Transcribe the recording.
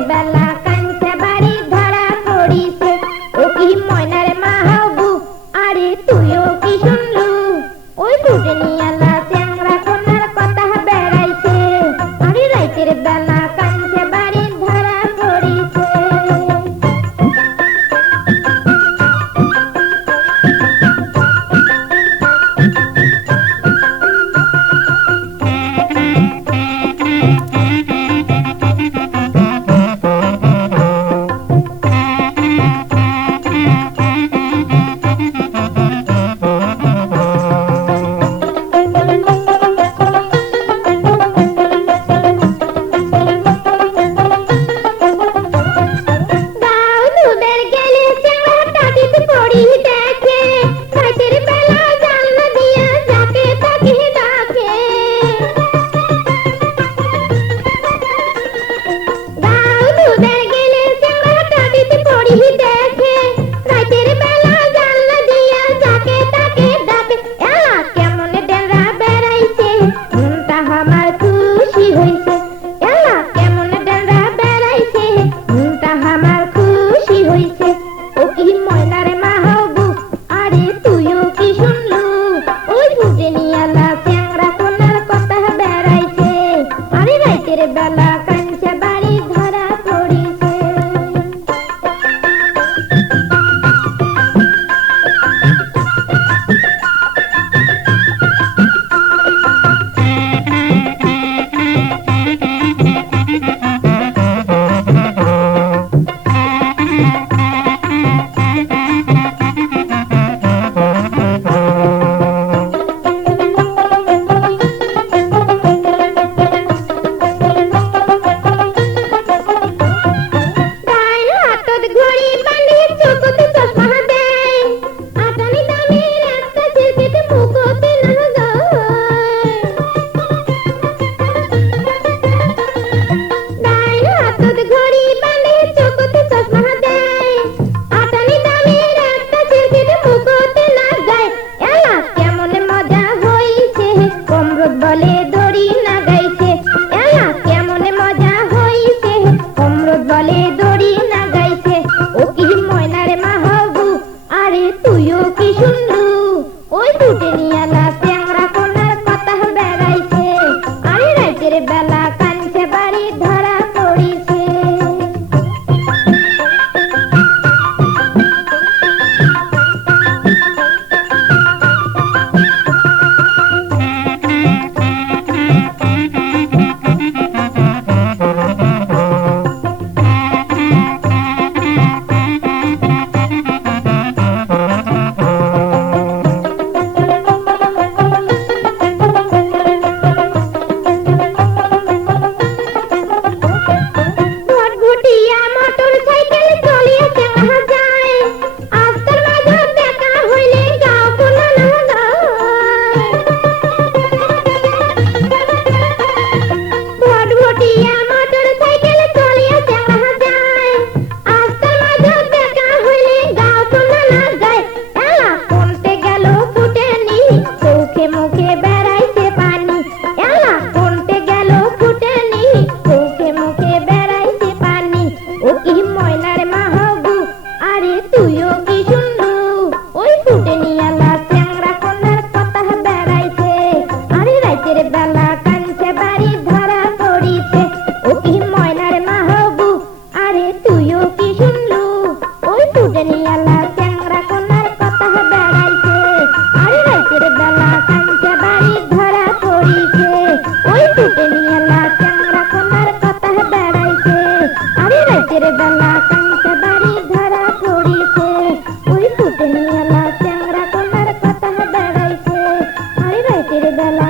বেলা কাঞ্চা বাড়ি ধরা পড়িছে ও কি ময়নার মা হবু আরে তুইও কি শুনলু ওই ফুটেনিয়ালা চ্যাংড়া কোনার কথা বেড়াইছে আরে রাইতের বেলা কাঞ্চা বাড়ি ধরা পড়িছে বেলা কাঞ্চা বাড়ি ধরা পড়িছে বলে দড়ি না গাইছে এলা কেমন মজা হইছে অমৃত বলে দড়ি না গাইছে ও কি ময়নার মা হবু আরে তুইও কি শুনলু ওই ফুটেনিয়ালা চ্যাংড়া কোনার কথা বেড়াইছে আরে রাইতের বেলা কাঞ্চা বাড়ি ধরা পড়িছে বেলা কাঞ্চা বাড়ি ধরা পড়িছে ওই ফুটেনিয়ালা চ্যাংড়া কোনার কথা বেড়াইছে আরে রাইতের বেলা